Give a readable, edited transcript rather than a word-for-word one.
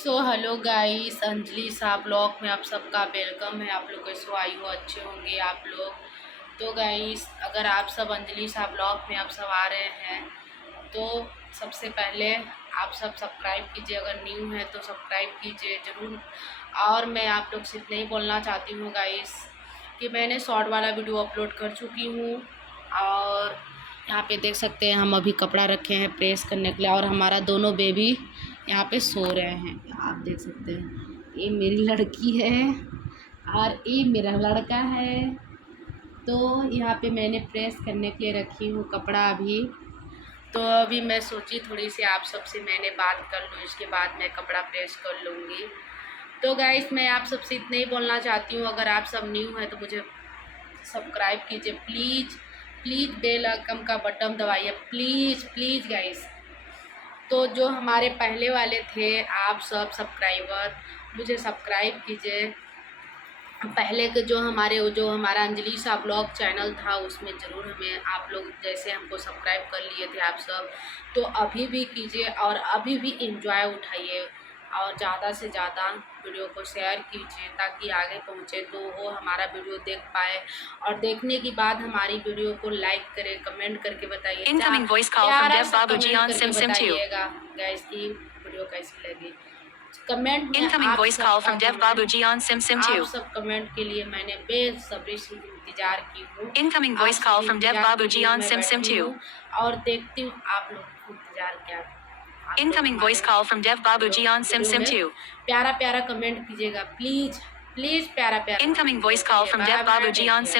Hello guys, Anjali Shah blog में आप सबका वेलकम है। आप लोग कैसे आई हो, अच्छे होंगे आप लोग। तो गाइस, अगर आप सब अंजलि शाह ब्लॉग में आप सब आ रहे हैं तो सबसे पहले आप सब सब्सक्राइब कीजिए। अगर न्यू है तो सब्सक्राइब कीजिए ज़रूर। और मैं आप लोग से इतना ही बोलना चाहती हूँ गाइस कि मैंने शॉर्ट वाला वीडियो अपलोड कर चुकी हूँ। और यहाँ पे देख सकते हैं हम अभी कपड़ा रखे हैं प्रेस करने के लिए, और हमारा दोनों बेबी यहाँ पे सो रहे हैं। आप देख सकते हैं, ये मेरी लड़की है और ये मेरा लड़का है। तो यहाँ पे मैंने प्रेस करने के लिए रखी हूँ कपड़ा अभी। तो अभी मैं सोची थोड़ी सी आप सबसे मैंने बात कर लूँ, इसके बाद मैं कपड़ा प्रेस कर लूँगी। तो गाइस, मैं आप सबसे इतना ही बोलना चाहती हूँ, अगर आप सब न्यू हैं तो मुझे सब्सक्राइब कीजिए प्लीज़ प्लीज़। बेल आइकन का बटन दबाइए प्लीज़ प्लीज़ गाइस। तो जो हमारे पहले वाले थे आप सब सब्सक्राइबर, मुझे सब्सक्राइब कीजिए। पहले के जो हमारा अंजलि शाह ब्लॉग चैनल था उसमें ज़रूर हमें आप लोग जैसे हमको सब्सक्राइब कर लिए थे आप सब, तो अभी भी कीजिए और अभी भी एंजॉय उठाइए और ज़्यादा से ज़्यादा वीडियो को शेयर कीजिए ताकि आगे पहुँचे तो वो हमारा वीडियो देख पाए। और देखने के बाद हमारी वीडियो को लाइक करें, कमेंट करके बताइए। Incoming voice call from प्यारा Dev सा Babuji कमेंट on करके SimSim 2. बताइएगा गाइस की वीडियो कैसी लगी। कमेंट में Incoming आप voice call from Dev सब Babuji on SimSim 2. आप सब कमेंट के लिए मैंने बेसब्री से इंतज़ार की हूँ। Incoming voice आप call सब from Dev इंतज़ार के Babuji लिए on मैं SimSim बैठी 2. हूँ और देखती हूँ आप लोग इंतज़ार क्या आप लोग Incoming voice हमारे call from Dev Babuji on video SimSim में 2. प्यारा प्यारा कमेंट कीजिएगा प्लीज़ प्लीज़। प्यारा प्यारा Incoming कमेंट voice call कीजिए। from bye Dev bye, Babuji take on care. SimSim